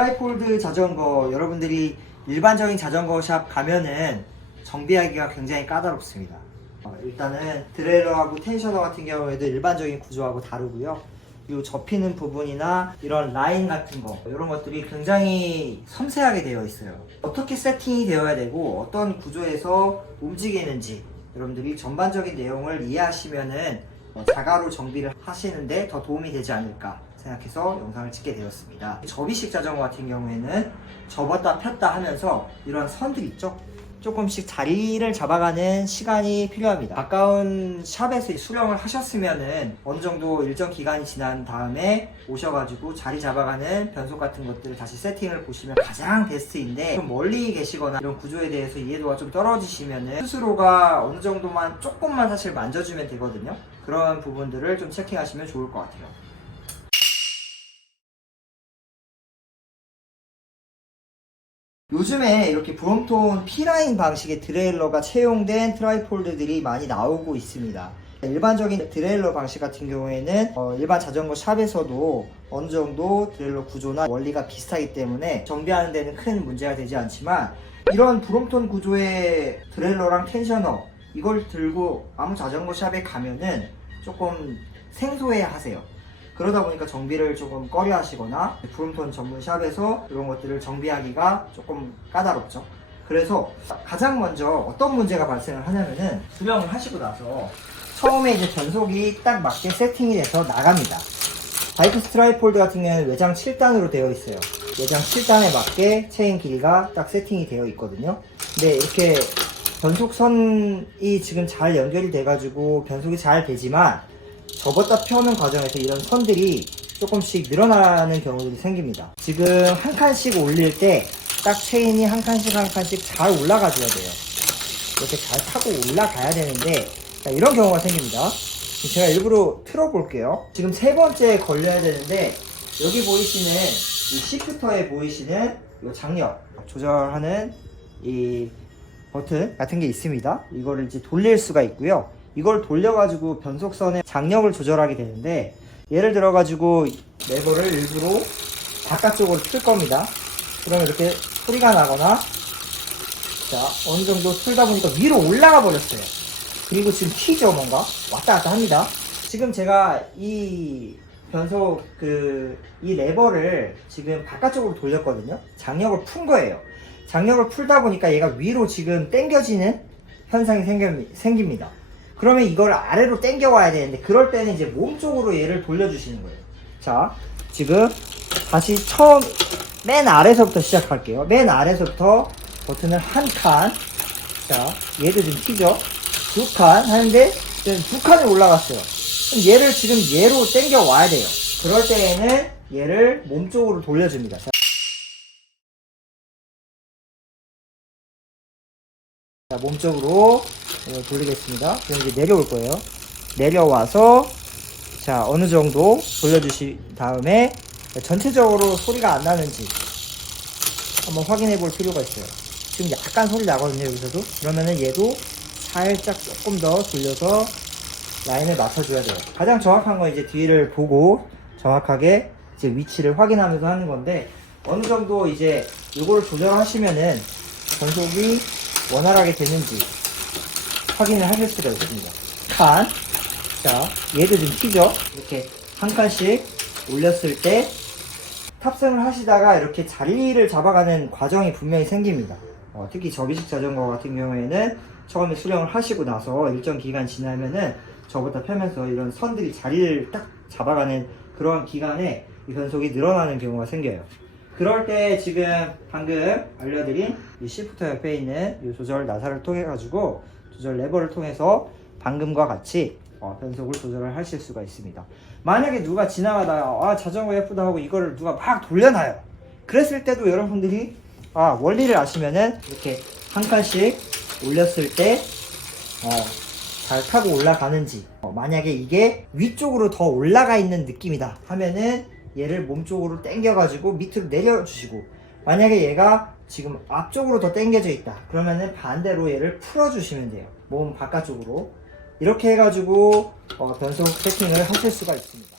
트라이폴드 자전거, 여러분들이 일반적인 자전거 샵 가면은 정비하기가 굉장히 까다롭습니다. 일단은 드레일러하고 텐셔너 같은 경우에도 일반적인 구조하고 다르고요. 이 접히는 부분이나 이런 라인 같은 거, 이런 것들이 굉장히 섬세하게 되어 있어요. 어떻게 세팅이 되어야 되고 어떤 구조에서 움직이는지 여러분들이 전반적인 내용을 이해하시면은 자가로 정비를 하시는데 더 도움이 되지 않을까 생각해서 영상을 찍게 되었습니다. 접이식 자전거 같은 경우에는 접었다 폈다 하면서 이런 선들 있죠? 조금씩 자리를 잡아가는 시간이 필요합니다. 가까운 샵에서 수령을 하셨으면은 어느 정도 일정 기간이 지난 다음에 오셔가지고 자리 잡아가는 변속 같은 것들을 다시 세팅을 보시면 가장 베스트인데, 좀 멀리 계시거나 이런 구조에 대해서 이해도가 좀 떨어지시면은 스스로가 어느 정도만 조금만 사실 만져주면 되거든요. 그런 부분들을 좀 체킹하시면 좋을 것 같아요. 요즘에 이렇게 브롬톤 P라인 방식의 드레일러가 채용된 트라이폴드들이 많이 나오고 있습니다. 일반적인 드레일러 방식 같은 경우에는 일반 자전거 샵에서도 어느 정도 드레일러 구조나 원리가 비슷하기 때문에 정비하는 데는 큰 문제가 되지 않지만, 이런 브롬톤 구조의 드레일러랑 텐셔너 이걸 들고 아무 자전거 샵에 가면은 조금 생소해 하세요. 그러다 보니까 정비를 조금 꺼려 하시거나 브롬톤 전문 샵에서 이런 것들을 정비하기가 조금 까다롭죠. 그래서 가장 먼저 어떤 문제가 발생을 하냐면은, 수령을 하시고 나서 처음에 이제 변속이 딱 맞게 세팅이 돼서 나갑니다. 바이크스 트라이폴드 같은 경우에는 외장 7단으로 되어 있어요. 외장 7단에 맞게 체인 길이가 딱 세팅이 되어 있거든요. 근데 이렇게 변속선이 지금 잘 연결이 돼가지고 변속이 잘 되지만, 접었다 펴는 과정에서 이런 선들이 조금씩 늘어나는 경우들이 생깁니다. 지금 한 칸씩 올릴 때 딱 체인이 한 칸씩 한 칸씩 잘 올라가줘야 돼요. 이렇게 잘 타고 올라가야 되는데 이런 경우가 생깁니다. 제가 일부러 틀어볼게요. 지금 세 번째 걸려야 되는데, 여기 보이시는 이 시프터에 보이시는 이 장력 조절하는 이 버튼 같은 게 있습니다. 이거를 이제 돌릴 수가 있고요. 이걸 돌려가지고 변속선의 장력을 조절하게 되는데, 예를 들어가지고 레버를 일부러 바깥쪽으로 틀 겁니다. 그러면 이렇게 소리가 나거나, 자, 어느 정도 틀다 보니까 위로 올라가 버렸어요. 그리고 지금 튀죠, 뭔가 왔다 갔다 합니다. 지금 제가 이 변속 이 레버를 지금 바깥쪽으로 돌렸거든요. 장력을 푼 거예요. 장력을 풀다 보니까 얘가 위로 지금 당겨지는 현상이 생깁니다. 그러면 이걸 아래로 당겨 와야 되는데, 그럴 때는 이제 몸 쪽으로 얘를 돌려주시는 거예요. 자, 지금 다시 맨 아래서부터 시작할게요. 맨 아래서부터 버튼을 한 칸, 자, 얘도 좀 튀죠? 두 칸 하는데 두 칸이 올라갔어요. 그럼 얘를 지금 얘로 당겨 와야 돼요. 그럴 때에는 얘를 몸 쪽으로 돌려줍니다. 자, 몸쪽으로 돌리겠습니다. 그럼 이제 내려올 거예요. 내려와서, 자, 어느 정도 돌려주신 다음에 전체적으로 소리가 안 나는지 한번 확인해 볼 필요가 있어요. 지금 약간 소리 나거든요, 여기서도. 그러면은 얘도 살짝 조금 더 돌려서 라인을 맞춰줘야 돼요. 가장 정확한 건 이제 뒤를 보고 정확하게 이제 위치를 확인하면서 하는 건데, 어느 정도 이제 이거를 조절하시면은 변속이 원활하게 되는지 확인을 하실 수가 있습니다. 칸. 자, 얘도 좀 튀죠? 이렇게 한 칸씩 올렸을 때 탑승을 하시다가 이렇게 자리를 잡아가는 과정이 분명히 생깁니다. 특히 접이식 자전거 같은 경우에는 처음에 수령을 하시고 나서 일정 기간 지나면은 접었다 펴면서 이런 선들이 자리를 딱 잡아가는 그런 기간에 이 변속이 늘어나는 경우가 생겨요. 그럴 때 지금 방금 알려드린 이 시프터 옆에 있는 이 조절 나사를 통해 가지고 조절 레버를 통해서 방금과 같이 변속을 조절을 하실 수가 있습니다. 만약에 누가 지나가다가 자전거 예쁘다 하고 이거를 누가 막 돌려놔요. 그랬을 때도 여러분들이 원리를 아시면은 이렇게 한 칸씩 올렸을 때 잘 타고 올라가는지, 만약에 이게 위쪽으로 더 올라가 있는 느낌이다 하면은 얘를 몸쪽으로 당겨가지고 밑으로 내려주시고, 만약에 얘가 지금 앞쪽으로 더 당겨져 있다 그러면은 반대로 얘를 풀어주시면 돼요. 몸 바깥쪽으로. 이렇게 해가지고 변속 세팅을 하실 수가 있습니다.